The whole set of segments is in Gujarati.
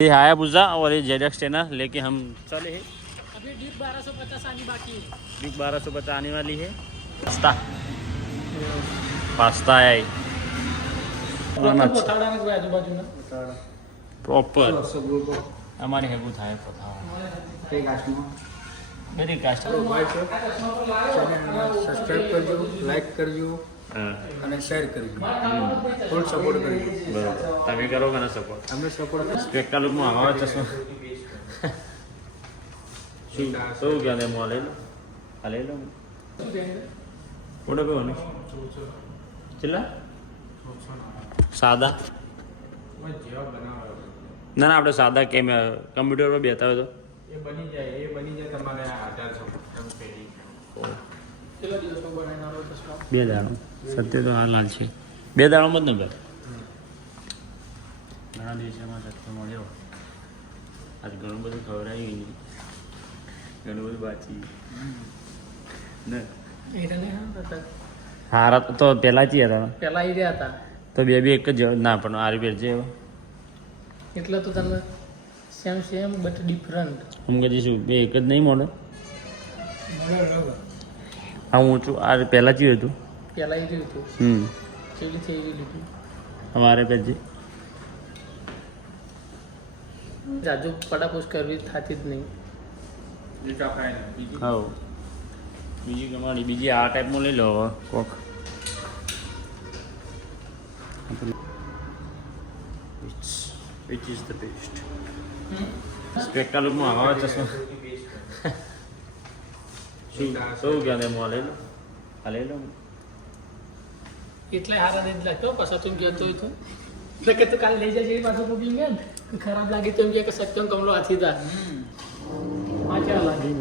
ये हायाबुसा और ये जेडक्स टेनर लेके हम चले हैं। अभी डीप 1250 आनी बाकी है। डीप 1250 आने वाली है। पास्ता पास्ता है प्रॉपर हमारे हेगू था वेरी कास्ट સબસ્ક્રાઇબ કરજો, લાઈક કરજો અને શેર કરજો. ફૂલ સપોર્ટ કરજો. બરાબર તમે કરો કે ના સપોર્ટ અમે સપોર્ટ સ્પેક્ટા લુકમાં આવા ચશ્મા શું ક્યાં એમ લઈ લો આ લઈ લો ઓડો કેવો ને ચલા સાદા ના ના આપણે સાદા કેમ કમ્પ્યુટર પર બેતા હોય તો એ બની જાય તમારે 1800 કેટલા દિવસમાં બનાવવાનો ચશ્મા? 2 દાડો સત્ય તો હાલ હાલ છે 2 દાડોમાં જ ને ભાઈ ઘણા દિવસોમાં સત્ય મળ્યો આજ ઘણું બધું ખવડાવ્યું ઘણું બધું બાકી ને હારા તો પહેલા જ હતા પહેલા આવી રહ્યા હતા તો બે એક જ ના પણ આરી બેર છે એટલે તો તમે સેમ બટ ડિફરન્ટ હું કદી શું બે એક જ નહીં મળે હા હું છું આ પહેલાં જ હતું પહેલા આવી રહ્યું હતું કેવી થઈ ગઈ લીધું અમારે પેજ જાજુ પડાપૂછ કરવી થતી જ નહીં. હા બીજી કમાણી બીજી આ ટાઈપમાં લઈ લો હવે કોક which is the best સ્પેક્ટા લુકમાં આવા ચશ્મા શું ક્યાં એમ લઈ લો આ લઈ લો એટલે હારા નહીં લાગતો પાછા તું કહેતો હોય તો એટલે કે તું કાલે લઈ જાય એ પાછો બુકિંગ ને ખરાબ લાગી તો એમ કે સત્યમ કમલો હાથી હતા મજા લાગી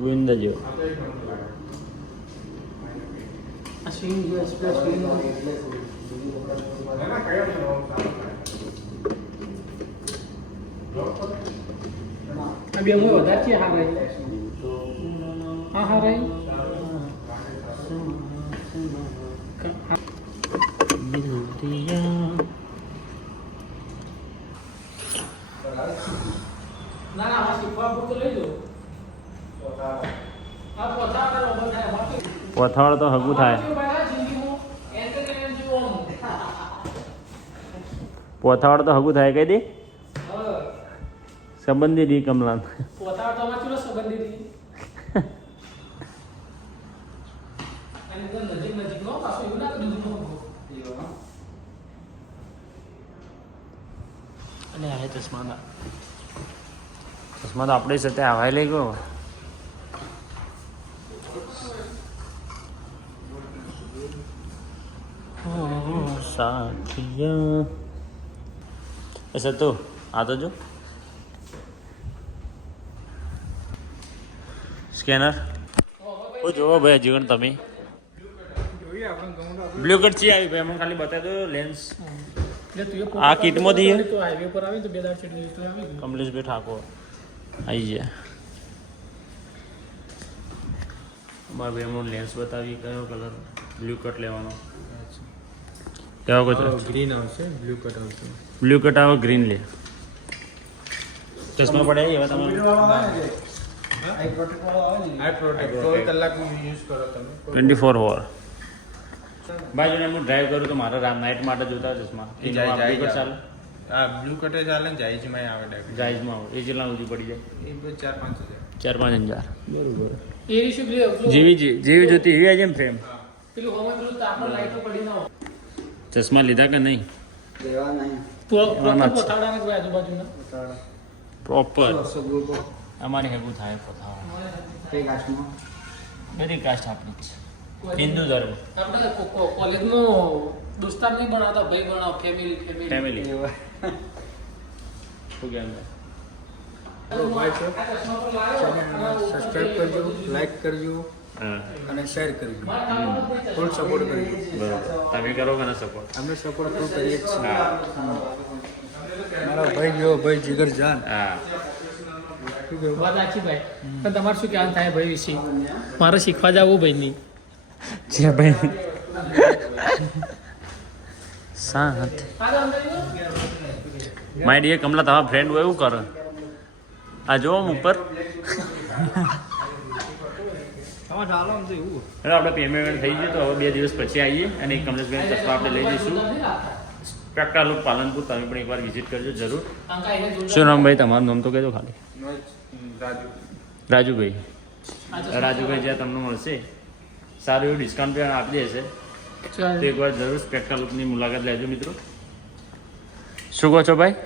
ગોવિંદા જેવો આ સ્વિંગ જો એક્સપ્રેસ સ્વિંગ આ બે હું વધારે છે હા રહી હા રહી ના આ શીખવા પૂરતું લઈ લો આ પથાળ તો હગું થાય પોથાવાળ તો હગું થાય કઈ દે સંબંધી રી કમલાન પોતાવા તો અમાર ચલો સંબંધી રી અને તો નજીક નો પાછો એવું ના કીધું નો અને આ ચશ્મા તો આપણે સાથે આવાય લઈ ગયો સાથિયા એસા તો આ તો જો સ્કેનર ઓ જોવો ભાઈ જીવન તમે બ્લુ કટ ચી આવી ભાઈ મને ખાલી બતાવી દો લેન્સ આ કિટમાંથી તો હાઈવે પર આવી તો બે દાડ ચડી તો આવી ગયું કમલેશભાઈ ઠાકોર આવી ગયા અમારા ભાઈ એમનો લેન્સ બતાવી કયો કલર બ્લુ કટ લેવાનો કેવો કહો ગ્રીન આવશે, બ્લુ કટ આવશે. બ્લુ કટ આવે ગ્રીન લે ચશ્મા પડે એવા તમારે આઈ પ્રોટેક્ટ 24 કલાકનું યુઝ કરો તમે 24 હોર ભાઈ જોને હું ડ્રાઈવ કરું તો મારા રામ નાઇટ માટે જોતા ચશ્મા એ જાય ચાલે હા બ્લુ કટે ચાલે ને જાઈજમાં આવે ડાયરેક્ટ. જાઈઝમાં આવે એ કેટલા સુધી પડી જાય એ 4-5 હજાર. 4-5 હજાર બરોબર એ રીશું બ્લે જેવી જોતી એવી આજે ફ્રેમ પેલું હોમે પેલું તાપનો લાઈટો પડી ના ચશ્મા લીધા કે નહીં લેવા નહીં. પોતાડાને કોઈ આજુબાજુના પ્રોપર સગું અમારે હેગું થાય પથાવા તે કાશમાં બધી કાસ્ટ આપણી જ હિન્દુ ધર્મ આપણે કોલેજમાં દોસ્તાર નહીં બનાવતા ભાઈ બનાવ ફેમિલી ફેમિલી શું કેમ સબસ્ક્રાઇબ કરજો, લાઈક કરજો હા અને શેર કરજો. ફૂલ સપોર્ટ કરજો. બરોબર તમે કરો કે ના સપોર્ટ અમે સપોર્ટ ફૂલ કરીએ જ છીએ. હા મારા ભાઈ જેવો ભાઈ જીગર જાન. હા વાત સાચી ભાઈ પણ તમારે શું કહેવાનું થાય ભાઈ વિશે મારે શીખવા જવું ભાઈ નહીં જે ભાઈ સાથ માય ડિયર કમલા તમારા ફ્રેન્ડ હોય એવું કરે આ જો ઉપર આપણે પેમેન્ટ થઈ ગયું તો હવે 2 દિવસ પછી આવીએ અને એક કમલેશભાઈ ચશ્મા આપણે લઈ જઈશું સ્પેક્ટા લુક પાલનપુર તમે પણ એકવાર વિઝિટ કરજો જરૂર શું નામ ભાઈ તમારું નામ તો કહેજો ખાલી રાજુભાઈ જ્યાં તમને મળશે સારું એવું ડિસ્કાઉન્ટ પણ આપી દેશે તો એકવાર જરૂર સ્પેક્ટા લુકની મુલાકાત લેજો મિત્રો શું કહો છો ભાઈ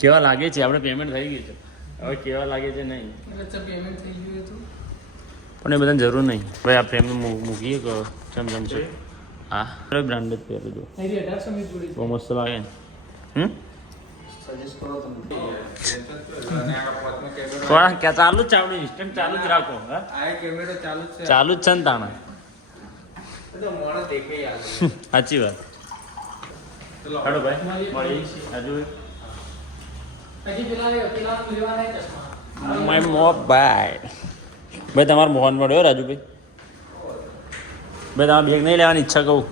કેવા લાગે છે આપણે પેમેન્ટ થઈ ગયું છે હવે કેવા લાગે છે નહીં પણ એ બધાને જરૂર નહીં ભાઈ આ ફ્રેમ મૂકીએ કે ચમચમ છે હા બ્રાન્ડ જ પહેરું જો બહુ મસ્ત લાગે ને થોડા ક્યાં ચાલુ જ છે આપણે ઇન્સ્ટન્ટ ચાલુ જ રાખો હા ચાલુ જ છે ને તાણા સાચી વાત હાડો ભાઈ મળી હજુ માય મોબાઈલ ભાઈ તમારો મોહન મળ્યો રાજુભાઈ ભાઈ તમારે બેગ નહીં લેવાની ઈચ્છા કહું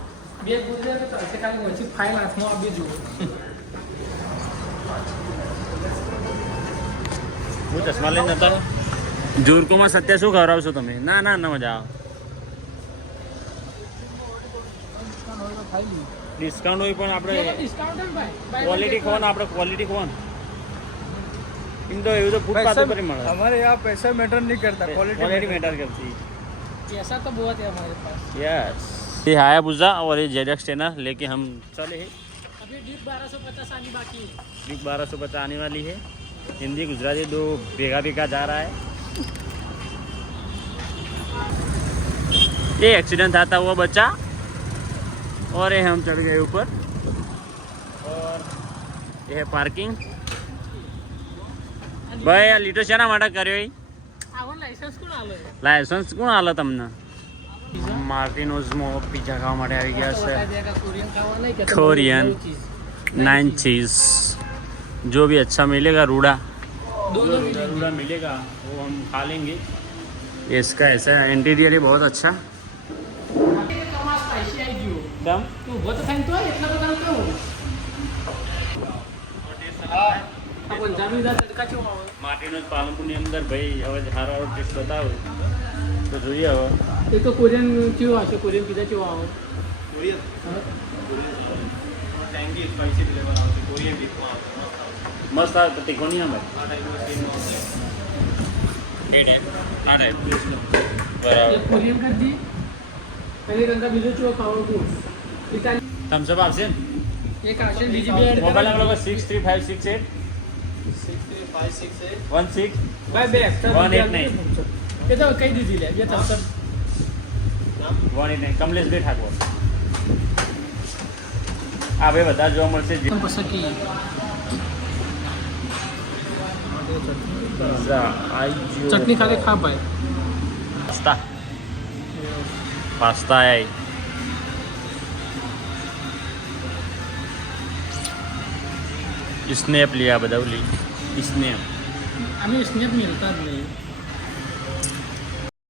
હું ચશ્મા લઈને નતા જોરકોમાં સત્ય શું ખવડાવશો તમે ના ના ના મજા આવે ડિસ્કાઉન્ટ હોય પણ આપણે ક્વોલિટી ખોવાનું આપણે ક્વોલિટી ખોવાનું इन तो ये तो फुटपाथ पर ही मिला हमारे यहाँ पैसा मैटर नहीं करता, क्वालिटी मैटर करती है। पैसा तो बहुत है हमारे पास। यस ये हायाबुसा और ये जेड एक्स टेनर लेके हम चले हैं। अभी डीप 1250 आनी बाकी है। डीप 1250 आने वाली है। हिंदी गुजराती दो बेगा बेगा जा रहा है। ये एक्सीडेंट आता हुआ बच्चा और ये हम चढ़ गए ऊपर और ये है पार्किंग। भाई आ લીટો શેના માટે કર્યો એ આવો લાયસન્સ કોણ આલે લાયસન્સ કોણ આલે તમને માર્ટિનોઝ માં પિઝા ખાવા માટે આવી ગયા છે कोरियन खावा नहीं क्या कोरियन 9 चीज जो भी अच्छा मिलेगा रूड़ा रूड़ा मिलेगा वो हम खा लेंगे। इसका ऐसा इंटीरियर ही बहुत अच्छा स्पाइसी आई गयो कम तो बहुत खाइन तो इतना बता क्यों આ પંજાબી દા તડકા કેવો આવે માર્ટિનોઝ પાલનપુરની અંદર ભાઈ હવે સારો ટેસ્ટ બતાવો તો જોઈએ હવે એ તો કોરિયન કેવો હશે કોરિયન પીઝા કેવો આવે कोरियन टेंगी स्पाइसी फ्लेवर આવશે कोरियन बीफ માં મસ્ત આવે તો તીખો નહીં આવે આ ટાઈપનો સીન આવશે એ ટાઈપ આ ટાઈપ ये બરાબર कोरियन कर दी पहले रंगा बीजो चो खाओ को इटाली થમ્સ અપ આપશે ને एक आशन बीजी भी ऐड મોબાઈલ નંબર 63568 6356 16 भाई बे एक्स्ट्रा 189 ये तो कई दीजिए ले ये थम्स अप 189 કમલેશ ભાઈ ઠાકોર આ ભાઈ બધા જોવા મળશે हम पसंद की પિઝા આઈજો चटनी खा के खा पाए પાસ્તા આઈ स्नैप लिया बदौली स्नैप हमें स्नैप मिलता नहीं